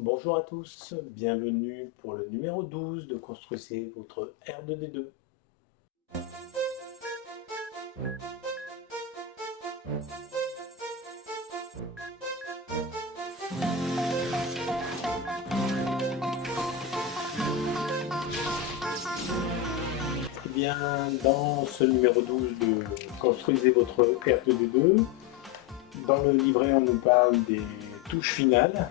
Bonjour à tous, bienvenue pour le numéro 12 de Construisez votre R2D2. Eh bien, dans ce numéro 12 de Construisez votre R2D2, dans le livret, on nous parle des touches finales,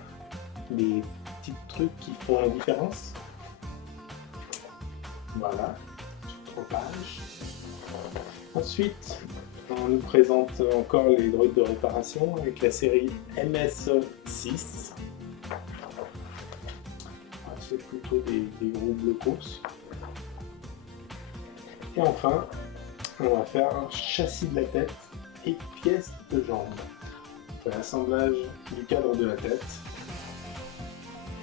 des petits trucs qui font la différence. Voilà, 3 pages. Ensuite, on nous présente encore les droïdes de réparation avec la série MS6. C'est plutôt des gros blocos. Et enfin, on va faire un châssis de la tête et pièces de jambes. On fait l'assemblage du cadre de la tête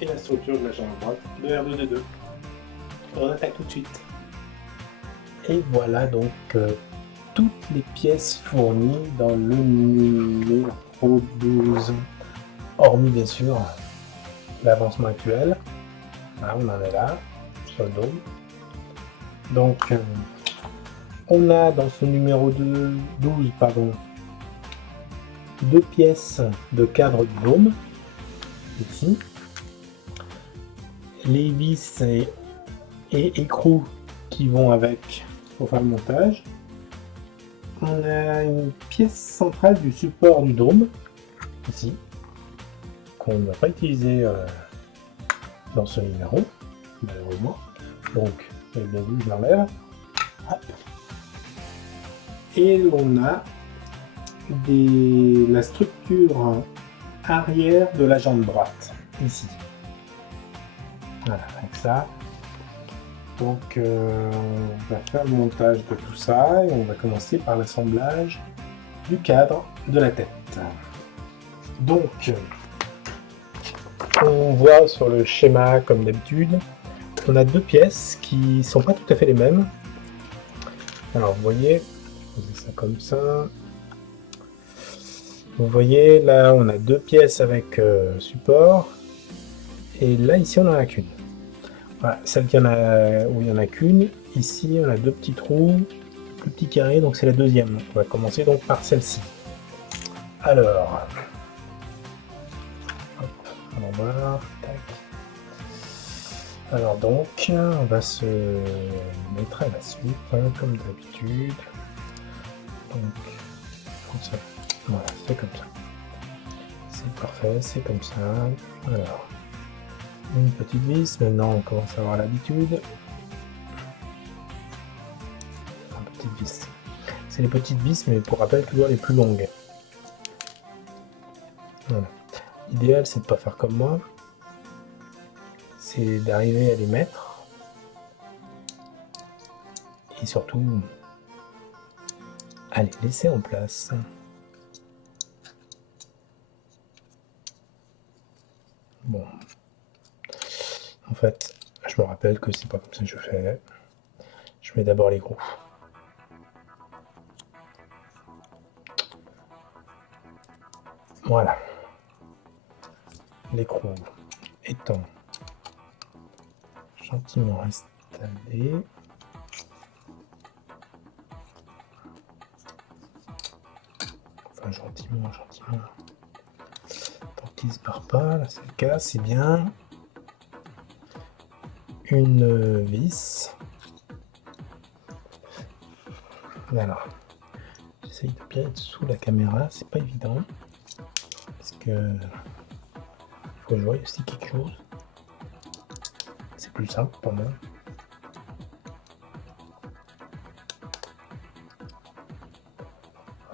et la structure de la jambe droite de R2D2. On attaque tout de suite. Et voilà donc toutes les pièces fournies dans le numéro 12. Hormis bien sûr l'avancement actuel. Ah, on en est là, sur le dôme. Donc on a dans ce numéro 12 deux pièces de cadre du dôme, ici. Les vis et écrous qui vont avec pour faire le montage. On a une pièce centrale du support du dôme, ici, qu'on ne va pas utiliser dans ce numéro, malheureusement. Donc, vous avez bien vu, je l'enlève. Et on a la structure arrière de la jambe droite, ici. Voilà, avec ça. Donc, on va faire le montage de tout ça et on va commencer par l'assemblage du cadre de la tête. Donc, on voit sur le schéma, comme d'habitude, on a deux pièces qui sont pas tout à fait les mêmes. Alors, vous voyez, ça comme ça. Vous voyez, là, on a deux pièces avec support. Et là, ici, on en a qu'une. Voilà, celle où il n'y en a qu'une. Ici, on a deux petits trous, plus petits carrés, donc c'est la deuxième. On va commencer donc par celle-ci. Alors, hop, voilà, tac. Alors donc, on va se mettre à la suite, hein, comme d'habitude. Donc, comme ça. Voilà, c'est comme ça. C'est parfait, c'est comme ça. Alors, une petite vis, maintenant on commence à avoir l'habitude. Une petite vis. C'est les petites vis, mais pour rappel, toujours les plus longues. Voilà. L'idéal, c'est de ne pas faire comme moi. C'est d'arriver à les mettre. Et surtout, à les laisser en place. Bon. En fait, je me rappelle que c'est pas comme ça que je fais. Je mets d'abord les gros. Voilà. L'écrou étant gentiment installé. Enfin, gentiment. Tant qu'il se barre pas, là c'est le cas, c'est bien. Une vis. Alors, j'essaye de bien être sous la caméra, c'est pas évident. Parce que faut que je voie aussi quelque chose. C'est plus simple pour moi.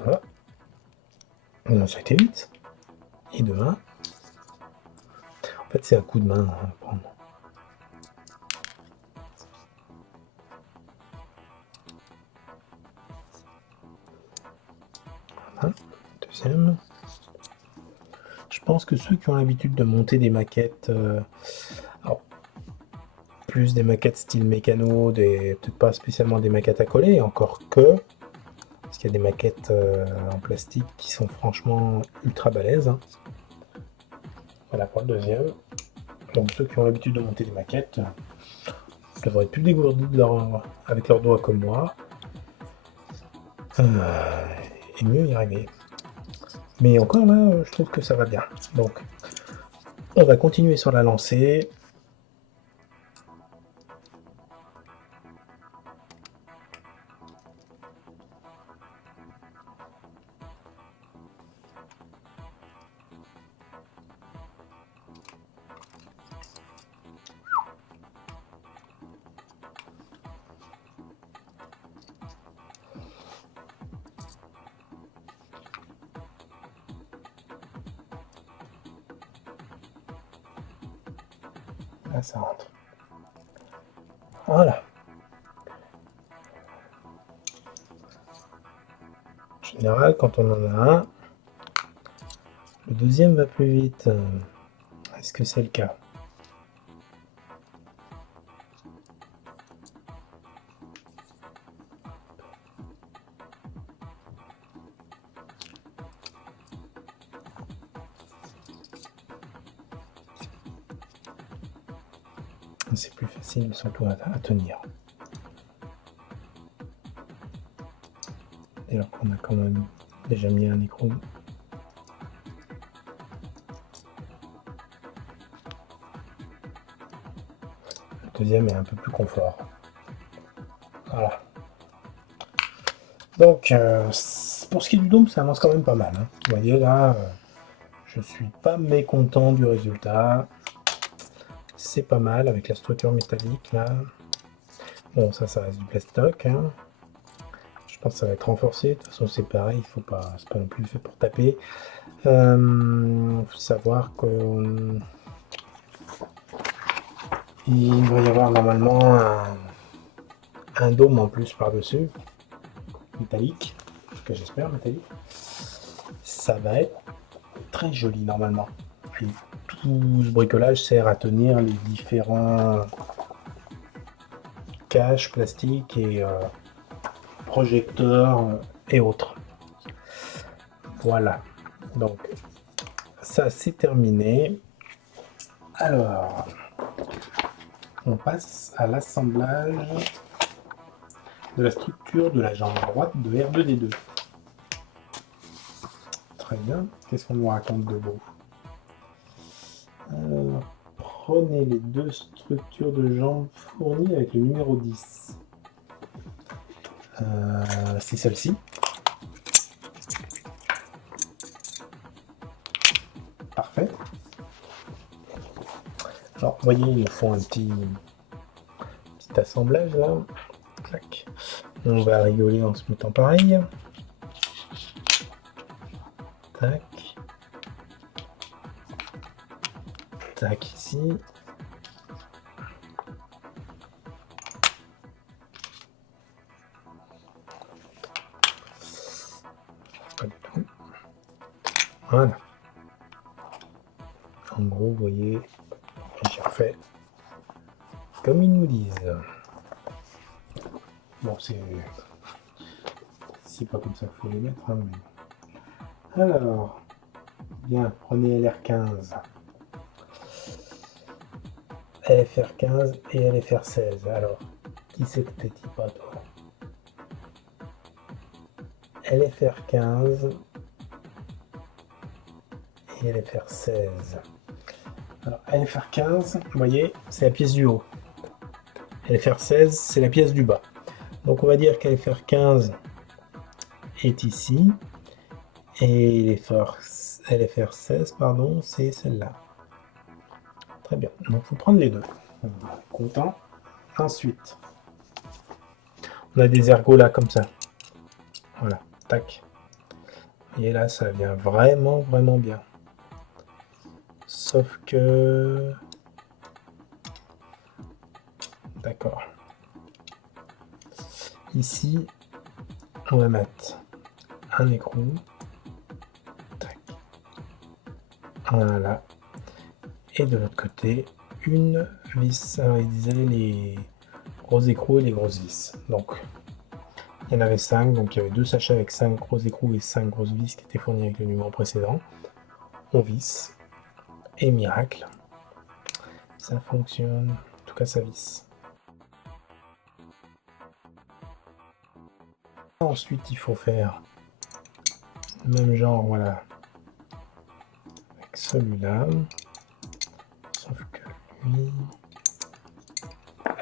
Voilà. Non, ça a été vite. Et de 1. En fait, c'est un coup de main à prendre. Voilà. Deuxième. Je pense que ceux qui ont l'habitude de monter des maquettes, alors, plus des maquettes style mécano, peut-être pas spécialement des maquettes à coller, encore que, parce qu'il y a des maquettes en plastique qui sont franchement ultra balèzes. Hein. Voilà pour le deuxième. Donc ceux qui ont l'habitude de monter des maquettes devraient être plus dégourdis avec leurs doigts comme moi. Et mieux y arriver. Mais encore là, je trouve que ça va bien. Donc, on va continuer sur la lancée. Là, ça rentre. Voilà. En général, quand on en a un, le deuxième va plus vite. Est-ce que c'est le cas? C'est plus facile surtout à tenir. Et alors qu'on a quand même déjà mis un écrou. Le deuxième est un peu plus confort. Voilà. Donc, pour ce qui est du dôme, ça avance quand même pas mal. Hein. Vous voyez là, je suis pas mécontent du résultat. C'est pas mal avec la structure métallique là. Bon, ça reste du plastoc. Hein. Je pense que ça va être renforcé. De toute façon, c'est pareil, il faut pas, c'est pas non plus fait pour taper. Faut savoir que il va y avoir normalement un dôme en plus par-dessus, métallique, ce que j'espère métallique. Ça va être très joli normalement. Et tout ce bricolage sert à tenir les différents caches plastiques et projecteurs et autres. Voilà, donc ça c'est terminé. Alors, on passe à l'assemblage de la structure de la jambe droite de R2D2. Très bien, qu'est-ce qu'on nous raconte de beau? Alors, prenez les deux structures de jambes fournies avec le numéro 10. C'est celle-ci. Parfait. Alors, vous voyez, ils nous font un petit assemblage là. Tac. On va rigoler en se mettant pareil. Tac. Tac ici. Pas du tout. Voilà. En gros, vous voyez, j'ai refait comme ils nous disent. Bon, c'est pas comme ça qu'il faut les mettre. Hein, mais... Alors, bien, prenez LR15. LFR15 et LFR16. Alors, qui c'est que t'es pas toi? LFR15 et LFR16. Alors, LFR15, vous voyez, c'est la pièce du haut. LFR16, c'est la pièce du bas. Donc, on va dire qu'LFR15 est ici. Et LFR16, pardon, c'est celle-là. Très bien. Donc, il faut prendre les deux. Content. Ensuite, on a des ergots là, comme ça. Voilà. Tac. Et là, ça vient vraiment, vraiment bien. Sauf que... D'accord. Ici, on va mettre un écrou. Tac. Voilà. Et de l'autre côté, une vis. Alors, ils disaient les gros écrous et les grosses vis. Donc, il y en avait 5. Donc, il y avait 2 sachets avec 5 gros écrous et 5 grosses vis qui étaient fournis avec le numéro précédent. On visse. Et miracle, Ça fonctionne, en tout cas ça visse. Ensuite il faut faire le même genre, voilà, avec celui-là, sauf que lui,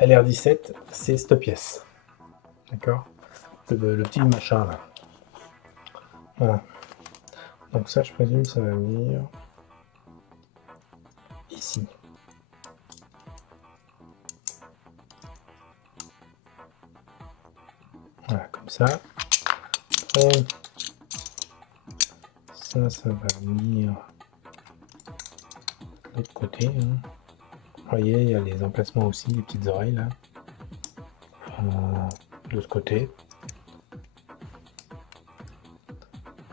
LR17 c'est cette pièce, d'accord, le petit machin là, voilà. Donc ça je présume ça va venir ici. Voilà, comme ça. Après, ça va venir de l'autre côté. Hein. Vous voyez, il y a les emplacements aussi, les petites oreilles là. De ce côté.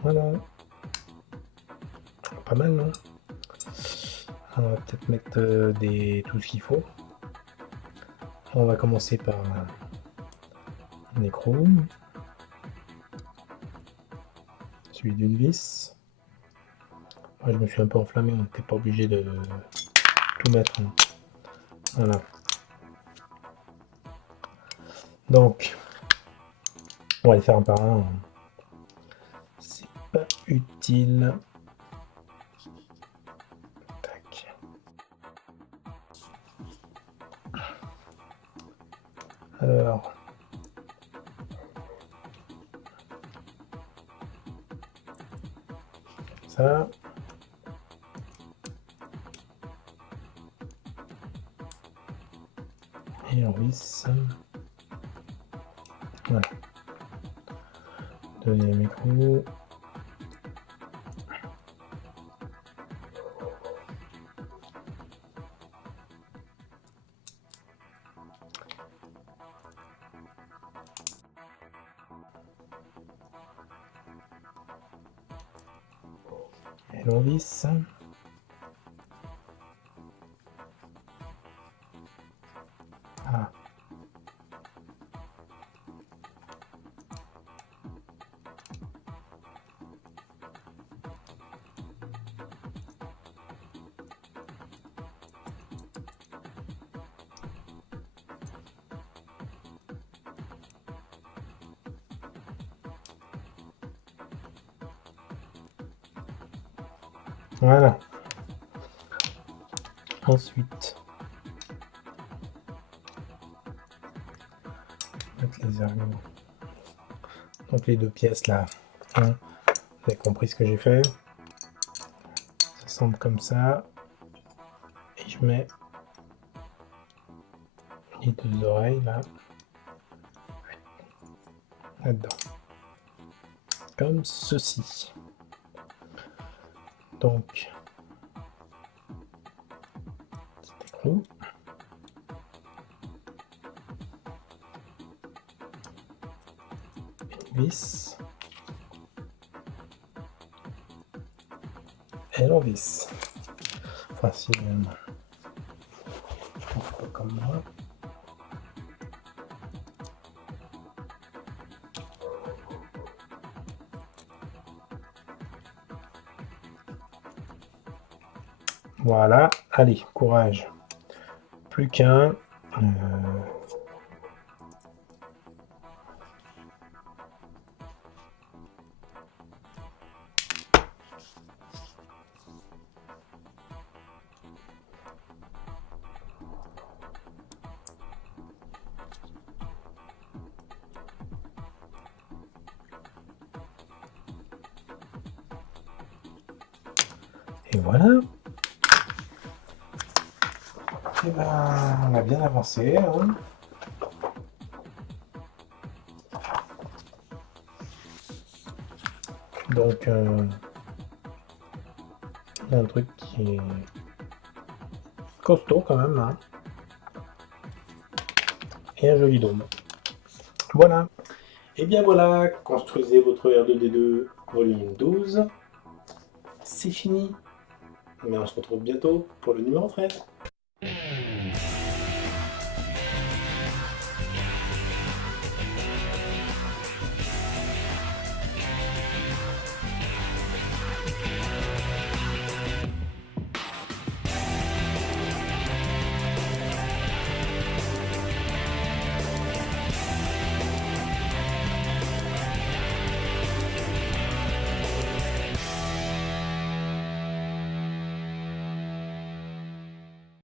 Voilà. Pas mal, non? On va peut-être mettre tout ce qu'il faut. On va commencer par un écrou. Celui d'une vis. Moi, je me suis un peu enflammé, on n'était pas obligé de tout mettre. Hein. Voilà. Donc, on va les faire un par un. C'est pas utile. Tac. Alors. Ça. Et on visse. Voilà. Deuxième écrou. Et l'on visse. Ah. Voilà. Ensuite, mettre les ergots. Donc les deux pièces là, hein, vous avez compris ce que j'ai fait. Ça semble comme ça. Et je mets les deux oreilles là, là-dedans. Comme ceci. Donc, petit écrou. Une vis. Et l'on visse. Enfin, si on fait pas comme moi. Voilà, allez, courage. Plus qu'un. Et voilà. Et ben, on a bien avancé. Hein. Donc, il y a un truc qui est costaud quand même. Hein. Et un joli dôme. Voilà. Et bien voilà, construisez votre R2D2 volume 12. C'est fini. Mais on se retrouve bientôt pour le numéro 13.